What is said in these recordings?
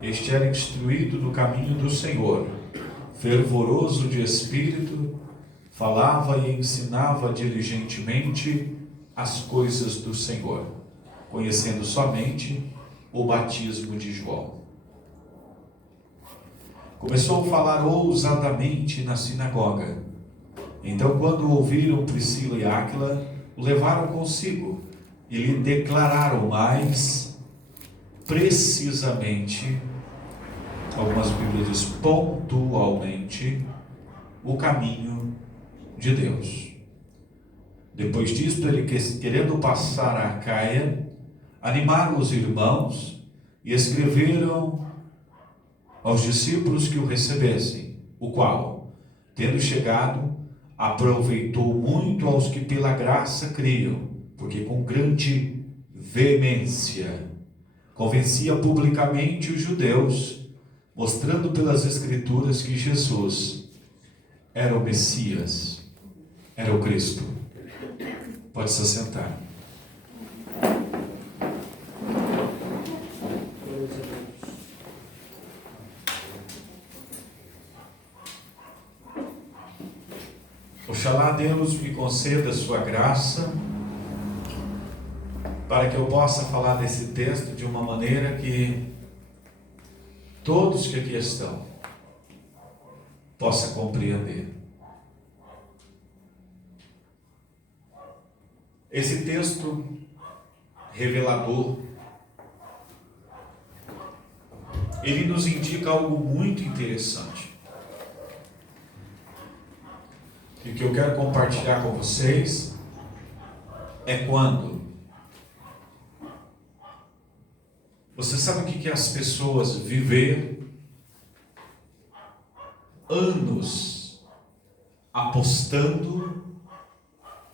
Este era instruído no caminho do Senhor, fervoroso de espírito, falava e ensinava diligentemente as coisas do Senhor, conhecendo somente o batismo de João. Começou a falar ousadamente na sinagoga. Então, quando ouviram Priscila e Áquila, o levaram consigo e lhe declararam mais precisamente, algumas Bíblias dizem pontualmente, o caminho de Deus. Depois disso, ele, querendo passar a Acaia, animaram os irmãos e escreveram aos discípulos que o recebessem, o qual, tendo chegado, aproveitou muito aos que pela graça criam, porque com grande veemência convencia publicamente os judeus, mostrando pelas Escrituras que Jesus era o Messias, era o Cristo. Pode se assentar. Oxalá Deus me conceda a sua graça para que eu possa falar desse texto de uma maneira que todos que aqui estão possam compreender. Esse texto revelador, ele nos indica algo muito interessante. E o que eu quero compartilhar com vocês é quando você sabe o que as pessoas viver anos apostando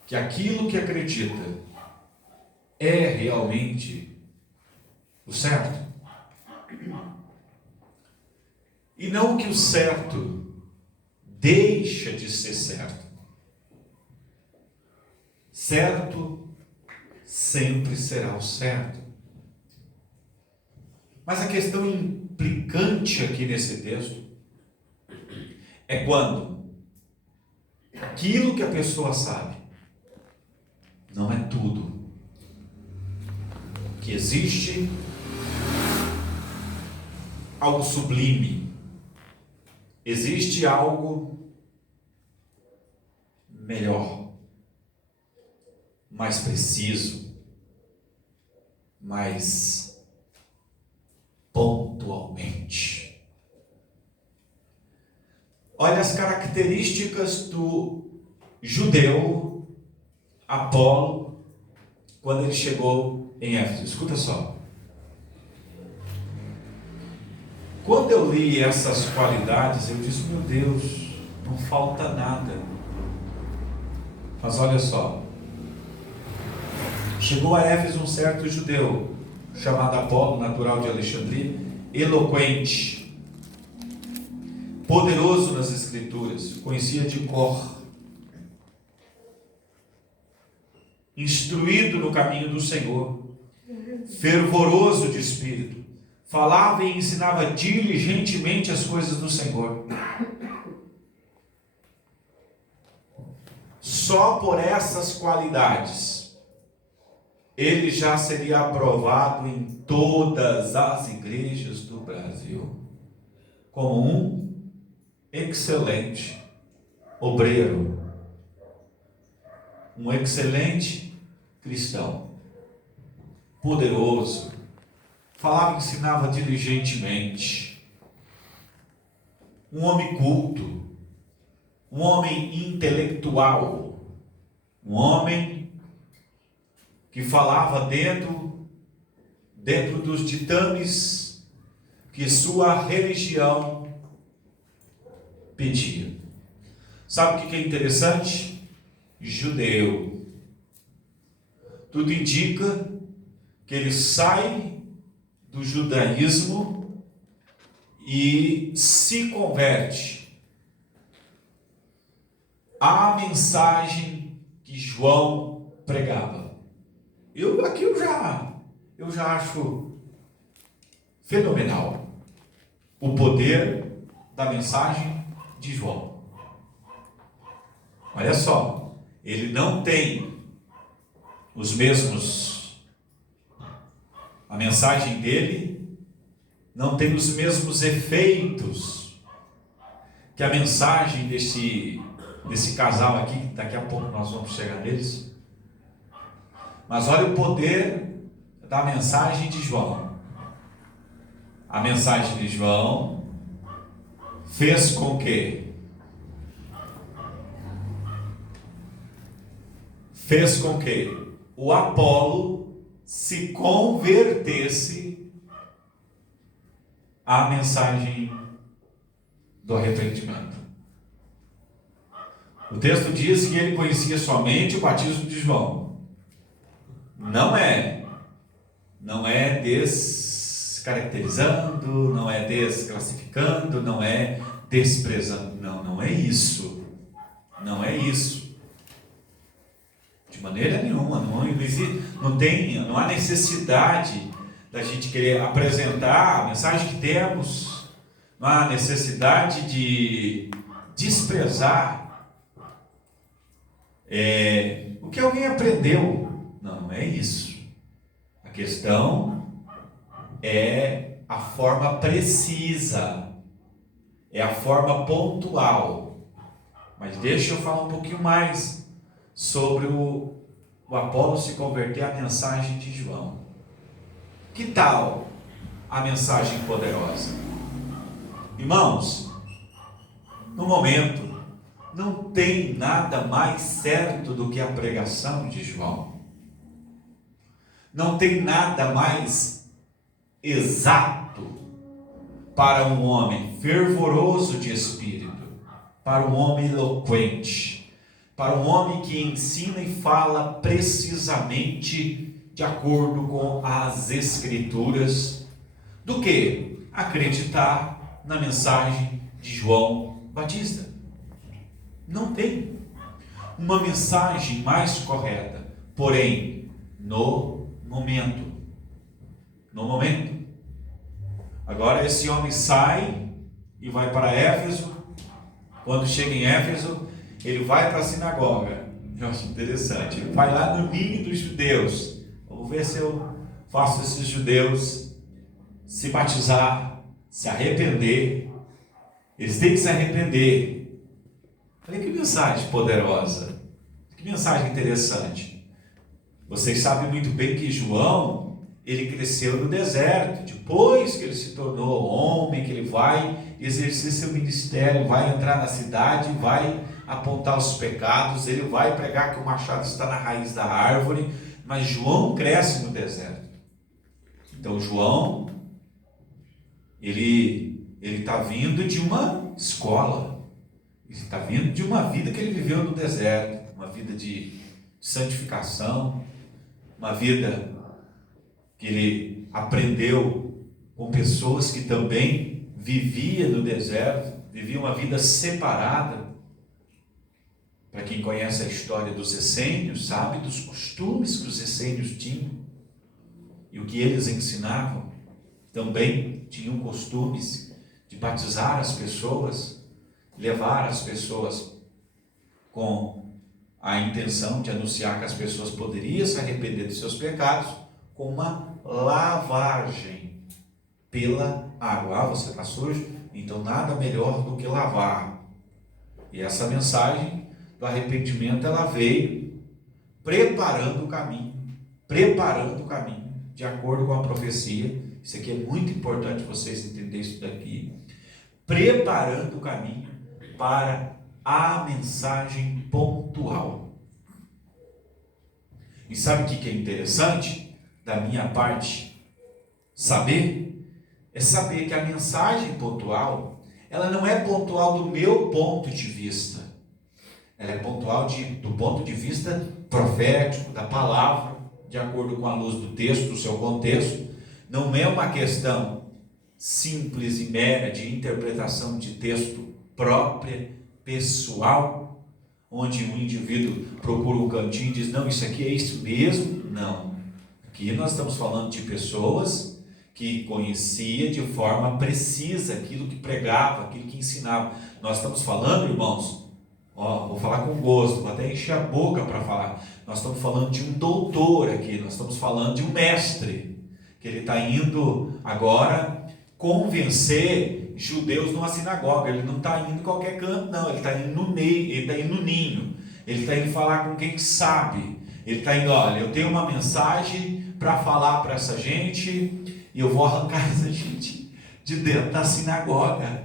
que aquilo que acredita é realmente o certo? E não que o certo deixa de ser certo. Certo sempre será o certo. Mas a questão implicante aqui nesse texto é quando aquilo que a pessoa sabe não é tudo. Que existe algo sublime, existe algo melhor, mais preciso, mais pontualmente. Olha as características do judeu Apolo quando ele chegou em Éfeso. Escuta só. Quando eu li essas qualidades, eu disse: meu Deus, não falta nada. Mas olha só. Chegou a Éfeso um certo judeu, chamado Apolo, natural de Alexandria, eloquente, poderoso nas Escrituras, conhecia de cor, instruído no caminho do Senhor, fervoroso de espírito, falava e ensinava diligentemente as coisas do Senhor. Só por essas qualidades ele já seria aprovado em todas as igrejas do Brasil como um excelente obreiro, um excelente cristão, poderoso, falava e ensinava diligentemente, um homem culto, um homem intelectual, um homem que falava dentro dos ditames que sua religião pedia. Sabe o que é interessante? Judeu. Tudo indica que ele sai do judaísmo e se converte à mensagem que João pregava. Eu já acho fenomenal. o poder da mensagem de João. Olha só, ele não tem os mesmos, a mensagem dele não tem os mesmos efeitos que a mensagem desse casal aqui, que daqui a pouco nós vamos chegar neles. Mas olha o poder da mensagem de João. A mensagem de João fez com que o Apolo se convertesse à mensagem do arrependimento. O texto diz que ele conhecia somente o batismo de João. Não é descaracterizando, não é desclassificando, não é desprezando. Não é isso. Não é isso. De maneira nenhuma. Não há necessidade da gente querer apresentar a mensagem que temos. Não há necessidade de desprezar o que alguém aprendeu. Não é isso. A questão é a forma precisa, é a forma pontual. Mas deixa eu falar um pouquinho mais sobre o Apolo se converter à mensagem de João. Que tal a mensagem poderosa? Irmãos, no momento, não tem nada mais certo do que a pregação de João. Não tem nada mais exato para um homem fervoroso de espírito, para um homem eloquente, para um homem que ensina e fala precisamente de acordo com as Escrituras, do que acreditar na mensagem de João Batista. Não tem uma mensagem mais correta, porém, no momento. Agora esse homem sai e vai para Éfeso. Quando chega em Éfeso, ele vai para a sinagoga. Eu acho interessante. Ele vai lá no ninho dos judeus. Vamos ver se eu faço esses judeus se batizar, se arrepender. Eles têm que se arrepender. Olha que mensagem poderosa, que mensagem interessante. Vocês sabem muito bem que João, ele cresceu no deserto. Depois que ele se tornou homem, que ele vai exercer seu ministério, vai entrar na cidade, vai apontar os pecados, ele vai pregar que o machado está na raiz da árvore. Mas João cresce no deserto. Então João, ele está vindo de uma escola. Ele está vindo de uma vida que ele viveu no deserto, uma vida de santificação, uma vida que ele aprendeu com pessoas que também viviam no deserto, viviam uma vida separada. Para quem conhece a história dos essênios, sabe dos costumes que os essênios tinham e o que eles ensinavam. Também tinham costumes de batizar as pessoas, levar as pessoas com a intenção de anunciar que as pessoas poderiam se arrepender de seus pecados com uma lavagem pela água. Ah, você está sujo? Então nada melhor do que lavar. E essa mensagem do arrependimento, ela veio preparando o caminho, de acordo com a profecia. Isso aqui é muito importante vocês entenderem isso daqui. Preparando o caminho para a mensagem pontual. E sabe o que é interessante da minha parte saber? É saber que a mensagem pontual, ela não é pontual do meu ponto de vista. Ela é pontual do ponto de vista profético, da palavra, de acordo com a luz do texto, do seu contexto. Não é uma questão simples e mera de interpretação de texto própria, pessoal, onde um indivíduo procura um cantinho e diz, não, isso aqui é isso mesmo. Não. Aqui nós estamos falando de pessoas que conhecia de forma precisa aquilo que pregava, aquilo que ensinava. Nós estamos falando, irmãos, vou falar com gosto, vou até encher a boca para falar. Nós estamos falando de um doutor aqui, nós estamos falando de um mestre, que ele está indo agora convencer judeus numa sinagoga. Ele não está indo em qualquer canto, não, ele está indo no meio, ele está indo no ninho, ele está indo falar com quem sabe, ele está indo, olha, eu tenho uma mensagem para falar para essa gente, e eu vou arrancar essa gente de dentro da sinagoga,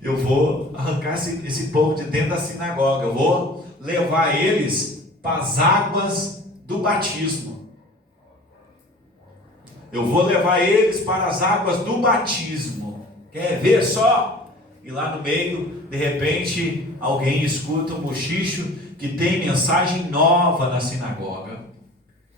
eu vou arrancar esse povo de dentro da sinagoga, eu vou levar eles para as águas do batismo, eu vou levar eles para as águas do batismo. Quer ver só? E lá no meio, de repente, alguém escuta um bochicho que tem mensagem nova na sinagoga.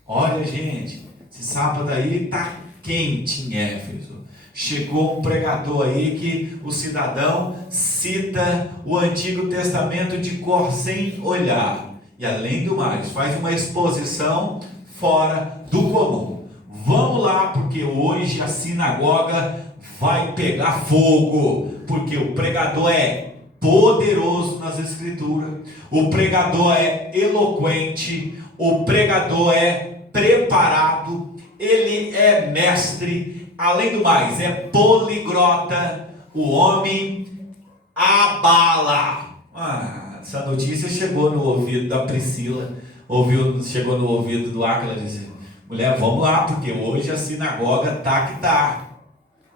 Olha, gente, esse sábado aí está quente em Éfeso. Chegou um pregador aí que o cidadão cita o Antigo Testamento de cor sem olhar. E além do mais, faz uma exposição fora do comum. Vamos lá, porque hoje a sinagoga vai pegar fogo, porque o pregador é poderoso nas escrituras, o pregador é eloquente, o pregador é preparado, ele é mestre, além do mais, é poliglota, o homem abala. Essa notícia chegou no ouvido da Priscila, chegou no ouvido do Áquila e disse: mulher, vamos lá, porque hoje a sinagoga tá que tá.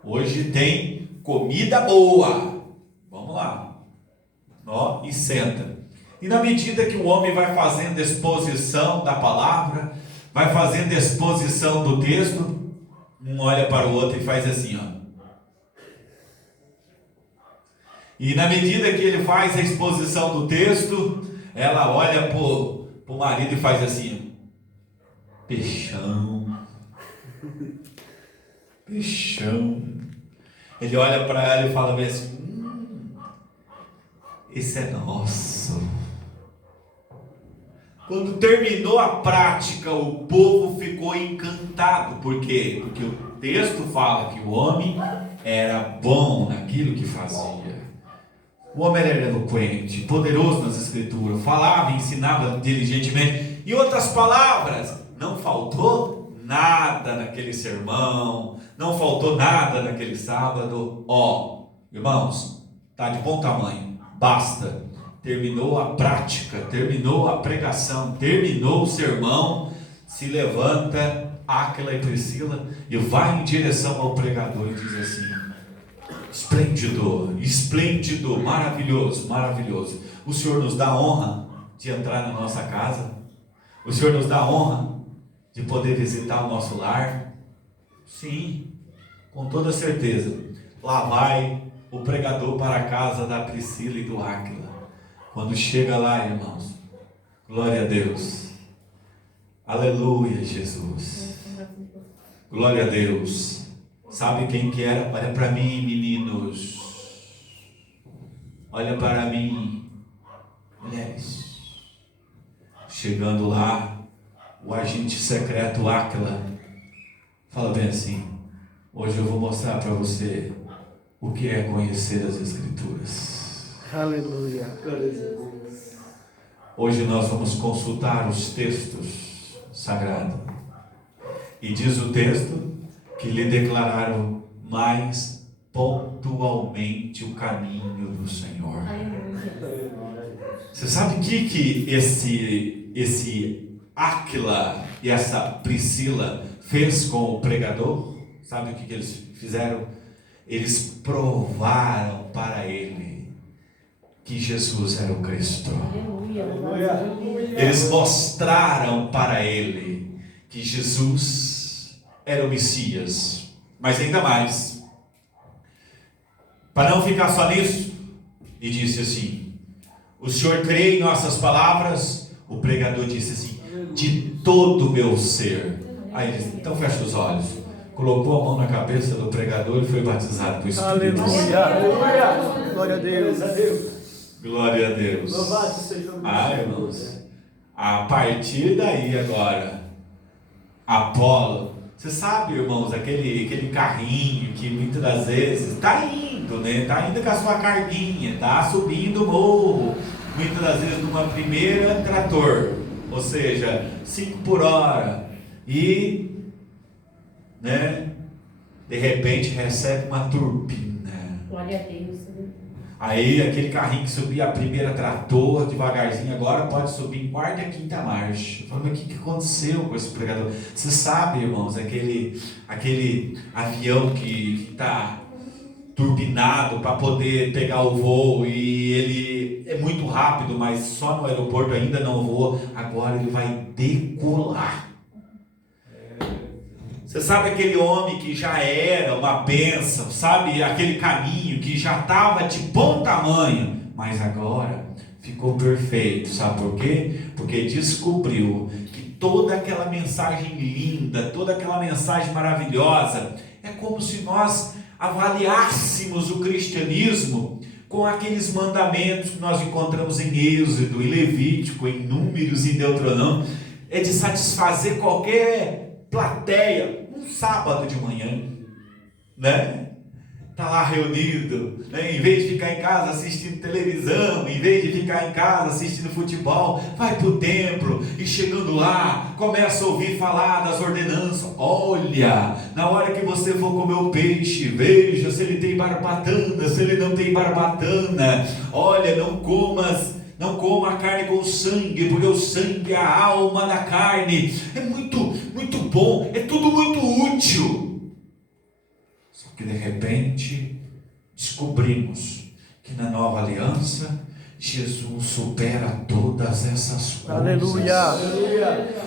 Hoje tem comida boa. Vamos lá. E senta. E na medida que o homem vai fazendo exposição da palavra, vai fazendo exposição do texto, um olha para o outro e faz assim, E na medida que ele faz a exposição do texto, ela olha para o marido e faz assim, peixão. Ele olha para ela e fala assim, esse é nosso. Quando terminou a prática, o povo ficou encantado. Por quê? Porque o texto fala que o homem era bom naquilo que fazia. O homem era eloquente, poderoso nas escrituras, falava e ensinava diligentemente. Em outras palavras, não faltou nada naquele sermão, não faltou nada naquele sábado. Irmãos, está de bom tamanho, basta. Terminou a prática, terminou a pregação, terminou o sermão, se levanta Áquila e Priscila e vai em direção ao pregador e diz assim: esplêndido, maravilhoso. O Senhor nos dá a honra de entrar na nossa casa, o Senhor nos dá a honra de poder visitar o nosso lar. Sim, com toda certeza. Lá vai o pregador para a casa da Priscila e do Áquila. Quando chega lá, irmãos, glória a Deus, aleluia, Jesus, glória a Deus. Sabe quem que era? Olha para mim, meninos, olha para mim, mulheres. Chegando lá, o agente secreto Áquila fala bem assim: hoje eu vou mostrar para você o que é conhecer as Escrituras. Aleluia. Hoje nós vamos consultar os textos sagrados. E diz o texto que lhe declararam mais pontualmente o caminho do Senhor. Você sabe o que esse Áquila e essa Priscila fez com o pregador? Sabe o que eles fizeram? Eles provaram para ele que Jesus era o Cristo. Eles mostraram para ele que Jesus era o Messias. Mas ainda mais, para não ficar só nisso, e disse assim: o Senhor crê em nossas palavras? O pregador disse assim: de todo o meu ser. Aí ele disse: então fecha os olhos. Colocou a mão na cabeça do pregador e foi batizado com o Espírito Santo. Aleluia. Glória a Deus. Glória a Deus. Louvado seja o nome. Irmãos, a partir daí agora, Apolo, Você sabe, irmãos, aquele carrinho que muitas das vezes está indo, né? Está indo com a sua carguinha, está subindo o morro, muitas das vezes numa primeira trator, ou seja, 5 por hora, e, né, de repente recebe uma turbina. Glória a Deus. Aí aquele carrinho que subia a primeira trator devagarzinho, agora pode subir em quarta e quinta marcha. Falando, mas o que aconteceu com esse pregador? Você sabe, irmãos, aquele avião que está turbinado para poder pegar o voo, e ele é muito rápido, mas só no aeroporto ainda não voou, agora ele vai decolar. Você sabe aquele homem que já era uma bênção, sabe aquele caminho que já estava de bom tamanho, mas agora ficou perfeito, sabe por quê? Porque descobriu que toda aquela mensagem linda, toda aquela mensagem maravilhosa, é como se nós avaliássemos o cristianismo com aqueles mandamentos que nós encontramos em Êxodo, em Levítico, em Números e em Deuteronômio, é de satisfazer qualquer plateia. Um sábado de manhã, né? Tá lá reunido, né? Em vez de ficar em casa assistindo televisão, em vez de ficar em casa assistindo futebol, vai para o templo e chegando lá, começa a ouvir falar das ordenanças. Olha, na hora que você for comer o peixe, veja se ele tem barbatana, se ele não tem barbatana. Olha, não coma a carne com sangue, porque o sangue é a alma da carne. É muito bom, é tudo muito útil. Só que de repente descobrimos que na nova aliança Jesus supera todas essas coisas. Aleluia.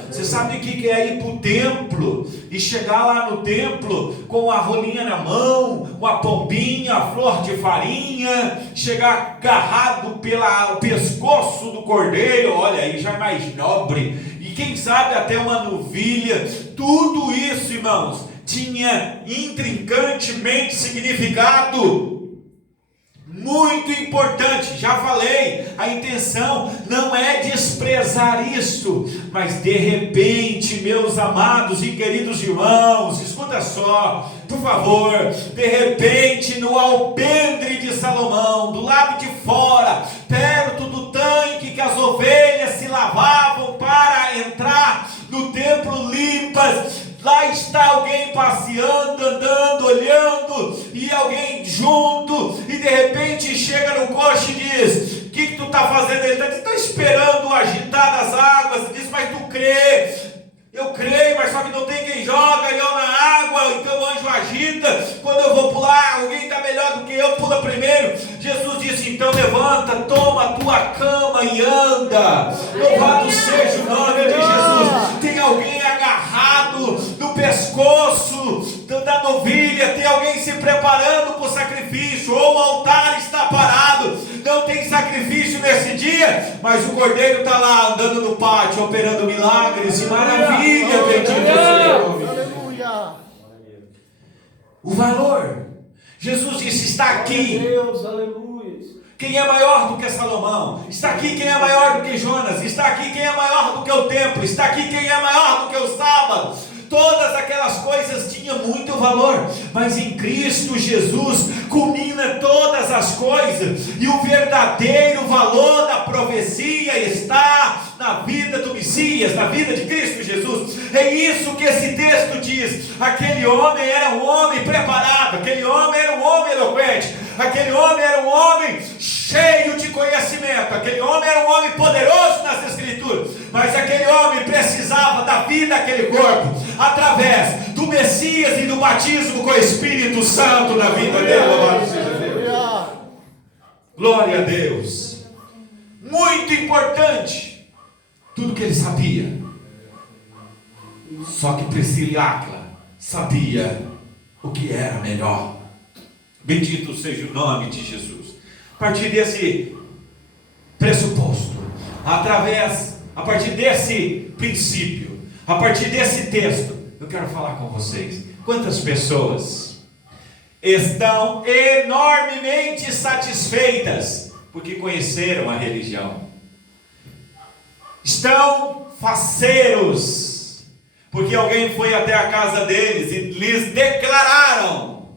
Você sabe o que é ir para o templo e chegar lá no templo com a rolinha na mão, uma pombinha, a flor de farinha, chegar agarrado pelo pescoço do cordeiro, olha aí, já é mais nobre, e quem sabe até uma novilha. Tudo isso, irmãos, tinha intrincantemente significado muito importante. Já falei, a intenção não é desprezar isto, mas de repente, meus amados e queridos irmãos, escuta só, por favor, de repente no alpendre de Salomão, do lado de fora, perto do tanque que as ovelhas se lavavam para entrar no templo limpas, lá está alguém passeando, andando, olhando, e alguém junto, e de repente chega no coche e diz: o que tu está fazendo? Ele está esperando o agitar das águas. Diz: mas tu crê? Eu creio, mas só que não tem quem joga, e eu na água, então o anjo agita. Quando eu vou pular, alguém está melhor do que eu, pula primeiro. Jesus disse: então levanta, toma a tua cama e anda. Louvado seja o nome de Jesus. Tem alguém agarrado no pescoço da novilha, tem alguém se preparando para o sacrifício, ou o altar está parado, não tem sacrifício nesse dia, mas o cordeiro está lá andando no pátio, operando milagres e maravilha, bendito Deus. Aleluia. O valor, Jesus disse: está aqui. Deus, aleluia. Quem é maior do que Salomão? Está aqui quem é maior do que Jonas? Está aqui quem é maior do que o templo? Está aqui quem é maior do que o sábado? Todas aquelas coisas tinham muito valor, mas em Cristo Jesus culmina todas as coisas, e o verdadeiro valor da profecia está na vida do Messias, na vida de Cristo Jesus. É isso que esse texto diz. Aquele homem era um homem preparado, aquele homem era um homem eloquente, aquele homem era um homem cheio de conhecimento, aquele homem era um homem poderoso nas Escrituras, mas aquele homem precisava da vida daquele corpo, através do Messias e do batismo com o Espírito Santo na vida dele. Louvado seja Deus. Glória a Deus. Muito importante tudo que ele sabia. Só que Priscila e Áquila sabia o que era melhor. Bendito seja o nome de Jesus. A partir desse pressuposto, a partir desse princípio, a partir desse texto, eu quero falar com vocês. Quantas pessoas estão enormemente satisfeitas porque conheceram a religião? Estão faceiros porque alguém foi até a casa deles e lhes declararam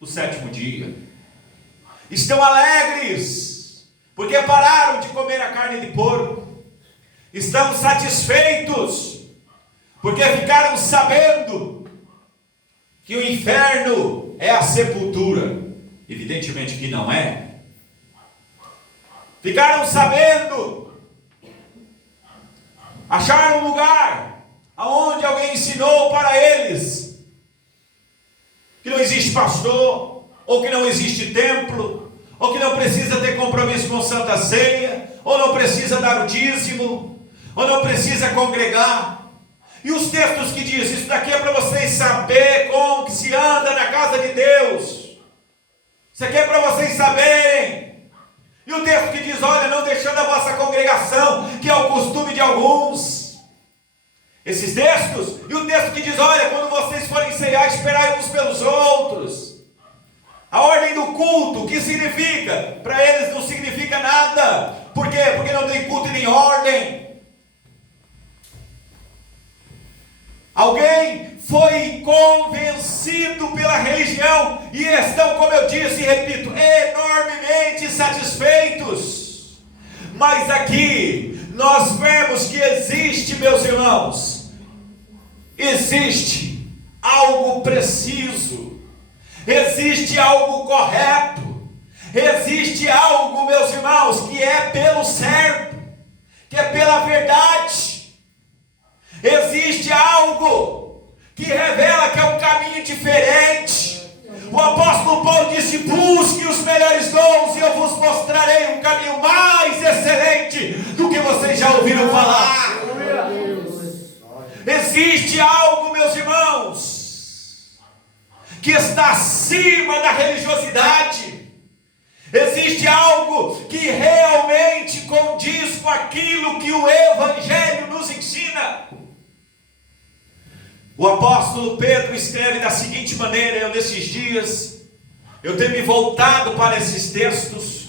o sétimo dia. Estão alegres, porque pararam de comer a carne de porco. Estão satisfeitos, porque ficaram sabendo que o inferno é a sepultura. Evidentemente que não é. Ficaram sabendo, acharam um lugar aonde alguém ensinou para eles que não existe pastor, ou que não existe templo, ou que não precisa ter compromisso com Santa Ceia, ou não precisa dar o dízimo, ou não precisa congregar. E os textos que dizem, isso daqui é para vocês saber como que se anda na casa de Deus. Isso aqui é para vocês saberem. E o texto que diz, olha, não deixando a vossa congregação, que é o costume de alguns. Esses textos, e o texto que diz, olha, quando vocês forem ceiar, esperai uns pelos outros. A ordem do culto, o que significa? Para eles não significa nada. Por quê? Porque não tem culto e nem ordem. Alguém foi convencido pela religião e estão, como eu disse e repito, enormemente satisfeitos. Mas aqui nós vemos que existe, meus irmãos, existe algo preciso, existe algo correto, existe algo, meus irmãos, que é pelo certo, que é pela verdade. Existe algo que revela que é um caminho diferente. O apóstolo Paulo disse, busque os melhores dons e eu vos mostrarei um caminho mais excelente do que vocês já ouviram falar. Existe algo, meus irmãos, que está acima da religiosidade. Existe algo que realmente condiz com aquilo que o Evangelho nos ensina. O apóstolo Pedro escreve da seguinte maneira, eu nesses dias, eu tenho me voltado para esses textos.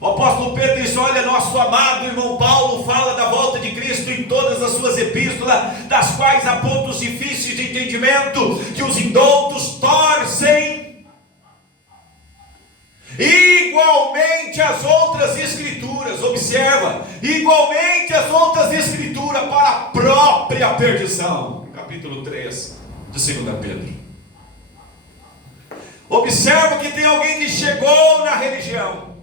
O apóstolo Pedro diz, olha, nosso amado irmão Paulo fala da volta de Cristo em todas as suas epístolas, das quais há pontos difíceis de entendimento, que os indoutos torcem. Igualmente as outras escrituras, observa, igualmente as outras escrituras para a própria perdição. Capítulo 3 de 2 Pedro. Observa que tem alguém que chegou na religião.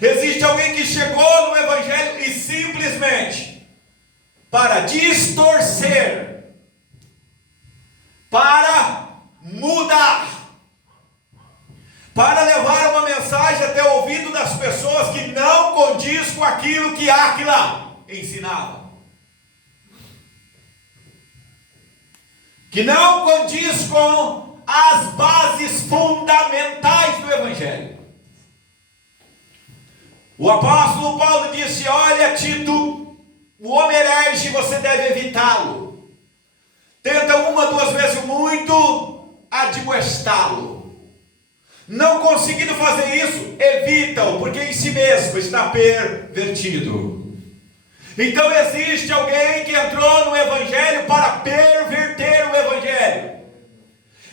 Existe alguém que chegou no Evangelho e simplesmente para distorcer, para mudar, para levar uma mensagem até o ouvido das pessoas que não condiz com aquilo que Áquila ensinava. Que não condiz com as bases fundamentais do Evangelho. O apóstolo Paulo disse, olha Tito, o homem herege você deve evitá-lo. Tenta uma, duas vezes muito admoestá-lo. Não conseguindo fazer isso, evita-o, porque em si mesmo está pervertido. Então existe alguém que entrou no Evangelho para perverter o Evangelho.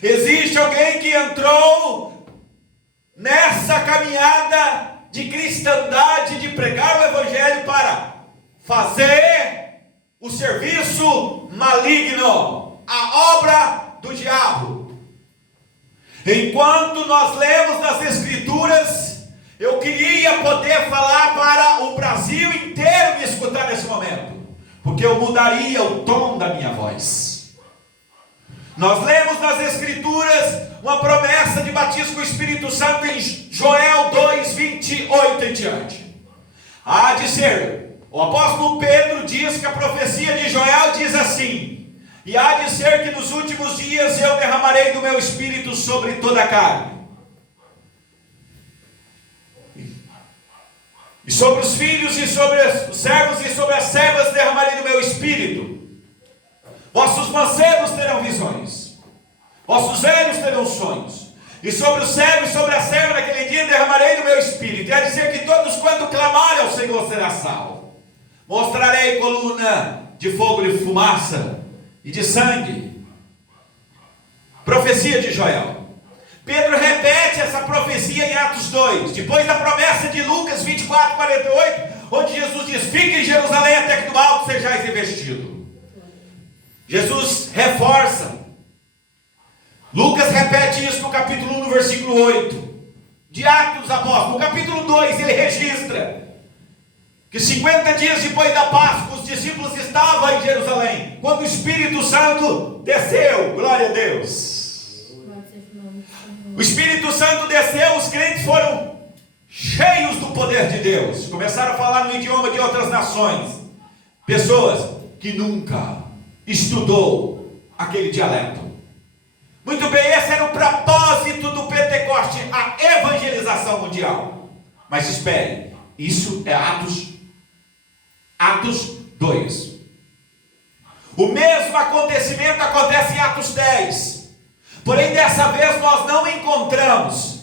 Existe alguém que entrou nessa caminhada de cristandade, de pregar o Evangelho para fazer o serviço maligno, a obra do diabo. Enquanto nós lemos nas Escrituras, eu queria poder falar para o Brasil inteiro me escutar nesse momento, porque eu mudaria o tom da minha voz. Nós lemos nas Escrituras uma promessa de batismo com o Espírito Santo em Joel 2:28 em diante. Há de ser, o apóstolo Pedro diz que a profecia de Joel diz assim, e há de ser que nos últimos dias eu derramarei do meu Espírito sobre toda a carne. E sobre os filhos e sobre os servos e sobre as servas derramarei do meu Espírito. Vossos mancebos terão visões, vossos velhos terão sonhos, e sobre o servo e sobre a serva naquele dia derramarei do meu Espírito, e a dizer que todos quanto clamarem ao Senhor será salvo. Mostrarei coluna de fogo e de fumaça, e de sangue. Profecia de Joel. Pedro repete essa profecia em Atos 2, depois da promessa de Lucas 24, 48, onde Jesus diz: fique em Jerusalém até que do alto sejais revestido. Jesus reforça. Lucas repete isso no capítulo 1, no versículo 8 de Atos dos Apóstolos. No capítulo 2 ele registra que 50 dias depois da Páscoa os discípulos estavam em Jerusalém, quando o Espírito Santo desceu. Glória a Deus. O Espírito Santo desceu, os crentes foram cheios do poder de Deus, começaram a falar no idioma de outras nações, pessoas que nunca estudou aquele dialeto. Muito bem, esse era o propósito do Pentecoste, a evangelização mundial. Mas espere, isso é Atos 2. O mesmo acontecimento acontece em Atos 10. Porém, dessa vez nós não encontramos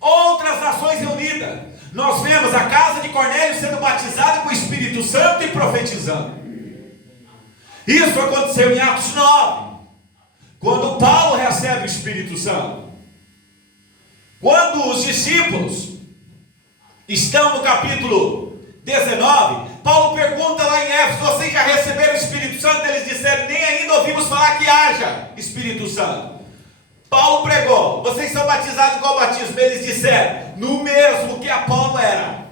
outras nações reunidas. Nós vemos a casa de Cornélio sendo batizada com o Espírito Santo e profetizando. Isso aconteceu em Atos 9, quando Paulo recebe o Espírito Santo. Quando os discípulos estão no capítulo 19, Paulo pergunta lá em Éfeso: vocês já receberam o Espírito Santo? Eles disseram: nem ainda ouvimos falar que haja Espírito Santo. Paulo pregou: vocês são batizados em qual batismo? Eles disseram: no mesmo que Apolo era,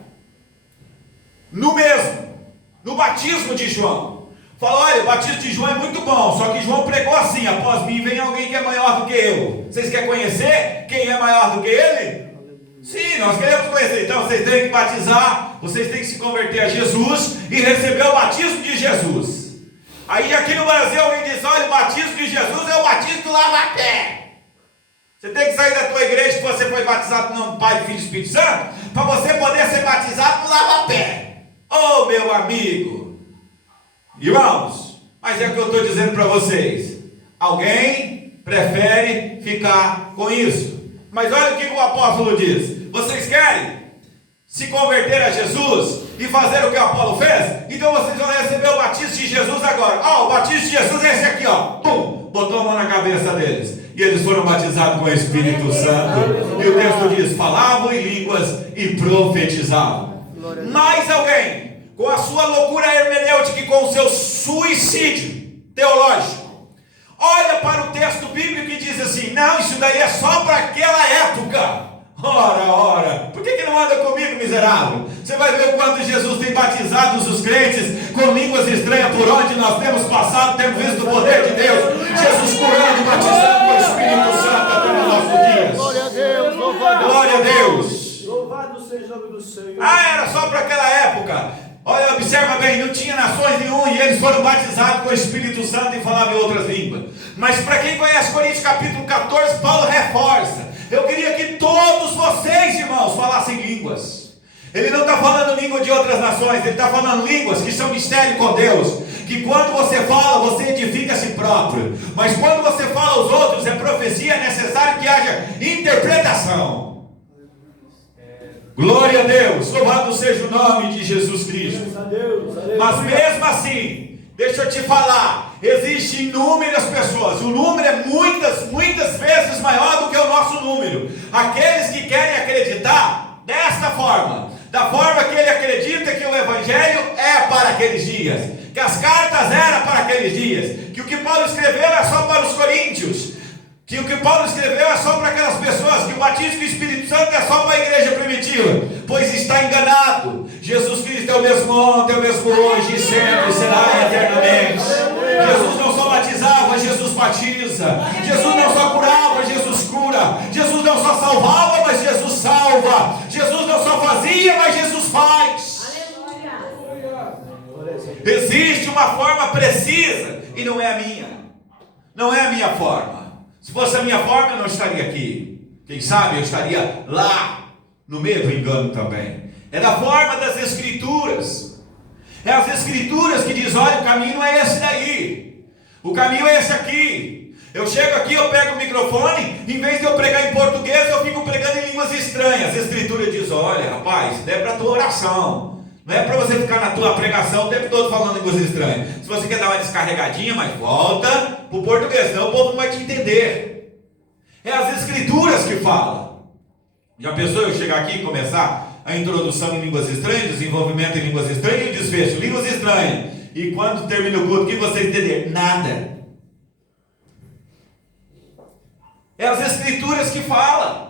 no batismo de João. Falou: olha, o batismo de João é muito bom, só que João pregou assim: após mim vem alguém que é maior do que eu. Vocês querem conhecer quem é maior do que ele? Sim, nós queremos conhecer. Então vocês têm que batizar, vocês têm que se converter a Jesus e receber o batismo de Jesus. Aí aqui no Brasil alguém diz: olha, o batismo de Jesus é o batismo do lava-pé. Você tem que sair da tua igreja que você foi batizado no nome do Pai, do Filho e do Espírito Santo, para você poder ser batizado no lava-pé. Oh, meu amigo, irmãos, mas é o que eu estou dizendo para vocês. Alguém prefere ficar com isso. Mas olha o que o apóstolo diz: vocês querem se converter a Jesus e fazer o que o Apolo fez? Então vocês vão receber o batismo de Jesus agora. O batismo de Jesus é esse aqui, Pum! Botou a mão na cabeça deles e eles foram batizados com o Espírito Santo. E o texto diz: falavam em línguas e profetizavam. Mais alguém, com a sua loucura hermenêutica e com o seu suicídio teológico, olha para o texto bíblico e diz assim: não, isso daí é só para aquela época. Ora, por que não anda comigo, miserável? Você vai ver quando Jesus tem batizado os crentes com línguas estranhas por onde nós temos passado, temos visto o poder de Deus. Jesus curando e batizando com o Espírito Santo até os nossos dias. Glória a Deus, glória a Deus. Louvado seja o nome do Senhor. Era só para aquela época. Olha, observa bem, não tinha nações nenhuma e eles foram batizados com o Espírito Santo e falavam em outras línguas. Mas para quem conhece Coríntios capítulo 14, Paulo reforça: eu queria que todos vocês, irmãos, falassem línguas. Ele não está falando língua de outras nações, ele está falando línguas que são mistério com Deus, que quando você fala, você edifica a si próprio, mas quando você fala aos outros, é profecia, é necessário que haja interpretação. Glória a Deus, louvado seja o nome de Jesus Cristo. Mas mesmo assim, deixa eu te falar, existem inúmeras pessoas, o número é muitas vezes maior do que o nosso número. Aqueles que querem acreditar desta forma, da forma que ele acredita que o Evangelho é para aqueles dias, que as cartas eram para aqueles dias, que o que Paulo escreveu é só para os coríntios, que o que Paulo escreveu é só para aquelas pessoas, que o batismo do Espírito Santo é só para a igreja primitiva, pois está enganado. Jesus Cristo é o mesmo ontem, é o mesmo hoje e sempre será eternamente. Jesus não só batizava, Jesus batiza. Jesus não só curava, Jesus cura. Jesus não só salvava, mas Jesus salva. Jesus não só fazia, mas Jesus faz. Existe uma forma precisa e não é a minha. Não é a minha forma. Se fosse a minha forma, eu não estaria aqui. Quem sabe eu estaria lá, no meio do engano também. É da forma das Escrituras. É as Escrituras que diz: olha, o caminho não é esse daí. O caminho é esse aqui. Eu chego aqui, eu pego o microfone, em vez de eu pregar em português, eu fico pregando em línguas estranhas. A Escritura diz: olha, rapaz, isso é para a tua oração. Não é para você ficar na tua pregação o tempo todo falando línguas estranhas. Se você quer dar uma descarregadinha, mas volta para o português, senão o povo não vai te entender. É as escrituras que falam. Já pensou eu chegar aqui e começar a introdução em línguas estranhas, desenvolvimento em línguas estranhas e o desfecho, línguas estranhas. E quando termina o culto, o que você entender? Nada. É as escrituras que falam.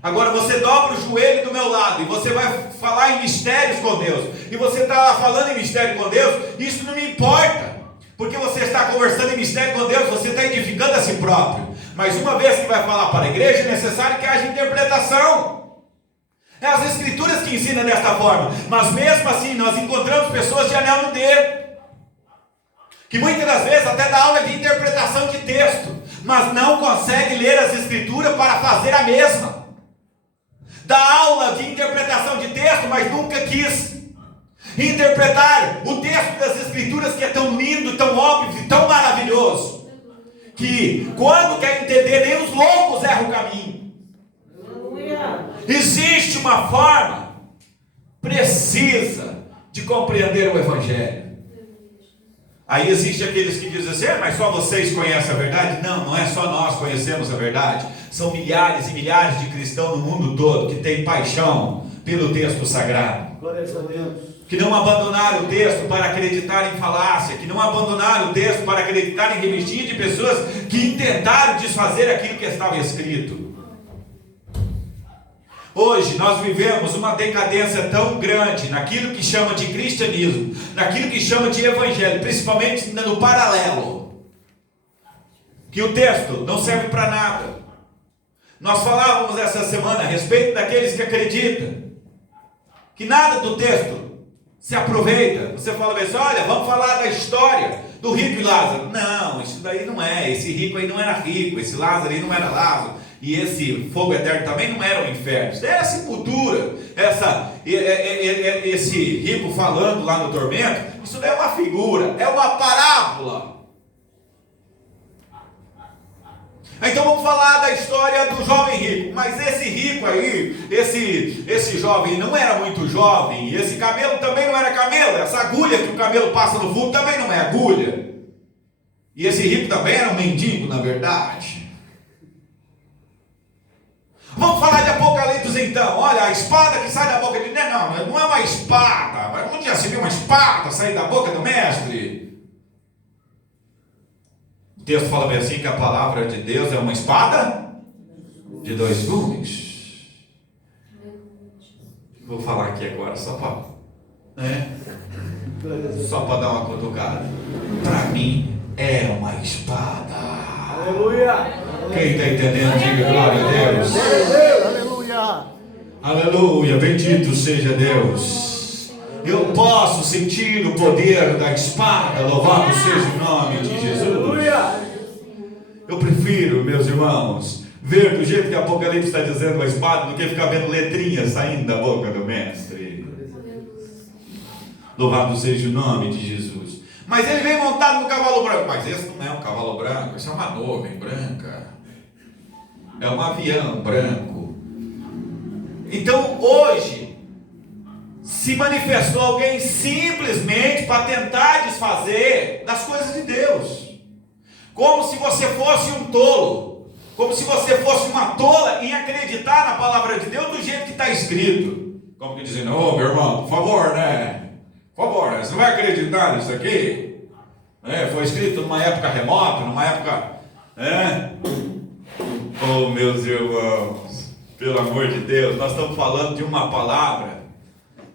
Agora você dobra o joelho do meu lado e você vai falar em mistérios com Deus. E você está lá falando em mistério com Deus, isso não me importa. Porque você está conversando em mistério com Deus, você está edificando a si próprio. Mas uma vez que vai falar para a igreja, é necessário que haja interpretação. É as escrituras que ensinam desta forma. Mas mesmo assim, nós encontramos pessoas de anel no dedo, que muitas das vezes até dá aula de interpretação de texto, mas não consegue ler as escrituras para fazer a mesma. Dá aula de interpretação de texto, mas nunca quis interpretar o texto das escrituras, que é tão lindo, tão óbvio e tão maravilhoso, que quando quer entender, nem os loucos erram o caminho. Existe uma forma precisa de compreender o Evangelho. Aí existe aqueles que dizem assim, mas só vocês conhecem a verdade? Não, não é só nós conhecemos a verdade. São milhares e milhares de cristãos no mundo todo que têm paixão pelo texto sagrado. Glória a Deus. Que não abandonaram o texto para acreditar em falácia, que não abandonaram o texto para acreditar em revistinha de pessoas que tentaram desfazer aquilo que estava escrito. Hoje nós vivemos uma decadência tão grande naquilo que chama de cristianismo, naquilo que chama de evangelho, principalmente no paralelo, que o texto não serve para nada. Nós falávamos essa semana a respeito daqueles que acreditam que nada do texto se aproveita. Você fala assim, olha, vamos falar da história do rico e Lázaro. Não, isso daí não é, esse rico aí não era rico, esse Lázaro aí não era Lázaro. E esse fogo eterno também não era o inferno, isso era a sepultura. Esse rico falando lá no tormento, isso é uma figura, é uma parábola. Então vamos falar da história do jovem rico. Mas esse rico aí, esse jovem não era muito jovem. E esse camelo também não era camelo. Essa agulha que o camelo passa no fundo também não é agulha. E esse rico também era um mendigo, na verdade. Vamos falar de Apocalipse então. Olha, a espada que sai da boca de... Não é uma espada. Mas um dia se viu uma espada sair da boca do mestre. O texto fala bem assim que a palavra de Deus é uma espada de dois gumes. Vou falar aqui agora só para dar uma cutucada. Para mim é uma espada. Aleluia. Quem está entendendo, diga glória a Deus. Aleluia. Aleluia, bendito seja Deus. Eu posso sentir o poder da espada, louvado seja o nome de Jesus. Aleluia. Eu prefiro, meus irmãos, ver do jeito que Apocalipse está dizendo a espada, do que ficar vendo letrinhas saindo da boca do mestre. Louvado seja o nome de Jesus. Mas ele vem montado no cavalo branco. Mas esse não é um cavalo branco, isso é uma nuvem branca. É um avião branco. Então hoje se manifestou alguém simplesmente para tentar desfazer das coisas de Deus. Como se você fosse um tolo. Como se você fosse uma tola em acreditar na palavra de Deus do jeito que está escrito. Como que dizendo, meu irmão, por favor, né? Por favor, você não vai acreditar nisso aqui? Foi escrito numa época remota, numa época... Oh, meus irmãos, pelo amor de Deus, nós estamos falando de uma palavra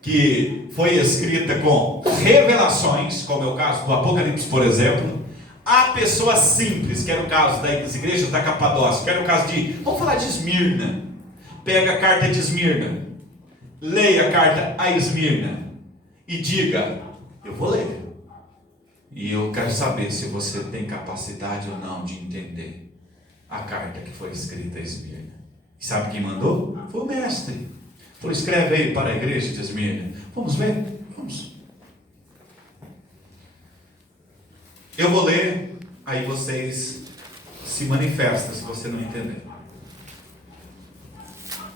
que foi escrita com revelações, como é o caso do Apocalipse, por exemplo, a pessoas simples, que era o caso das igrejas da Capadócia, que era o caso de, vamos falar de Esmirna. Pega a carta de Esmirna, leia a carta a Esmirna e diga, eu vou ler. E eu quero saber se você tem capacidade ou não de entender a carta que foi escrita a Esmirna. E sabe quem mandou? Foi o mestre. Falou, escreve aí para a igreja de Esmirna. Vamos ver? Vamos. Eu vou ler, aí vocês se manifestam se você não entender.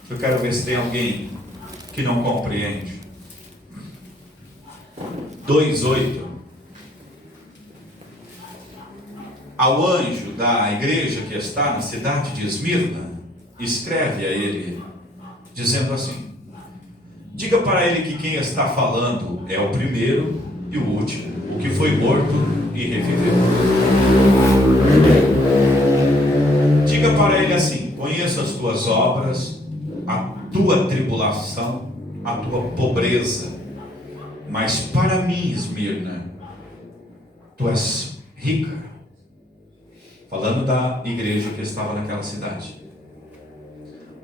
Eu quero ver se tem alguém que não compreende. 2:8. Ao anjo da igreja que está na cidade de Esmirna, escreve a ele, dizendo assim: diga para ele que quem está falando é o primeiro e o último, o que foi morto e reviveu. Diga para ele assim: conheço as tuas obras, a tua tribulação, a tua pobreza, mas para mim, Esmirna, tu és rica. Falando da igreja que estava naquela cidade.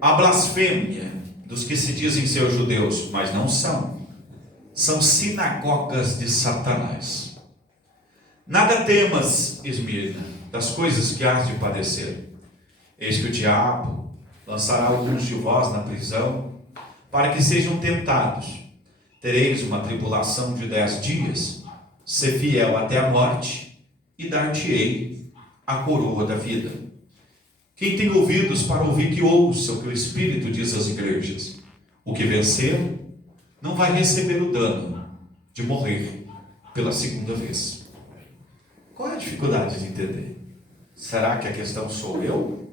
A blasfêmia dos que se dizem ser judeus, mas não são. São sinagogas de Satanás. Nada temas, Esmirna, das coisas que hás de padecer. Eis que o diabo lançará alguns de vós na prisão, para que sejam tentados. Tereis uma tribulação de 10 dias. Ser fiel até a morte, e dar-te-ei a coroa da vida. Quem tem ouvidos para ouvir, que ouça o que o Espírito diz às igrejas. O que vencer não vai receber o dano de morrer pela segunda vez. Qual é a dificuldade de entender? Será que a questão sou eu?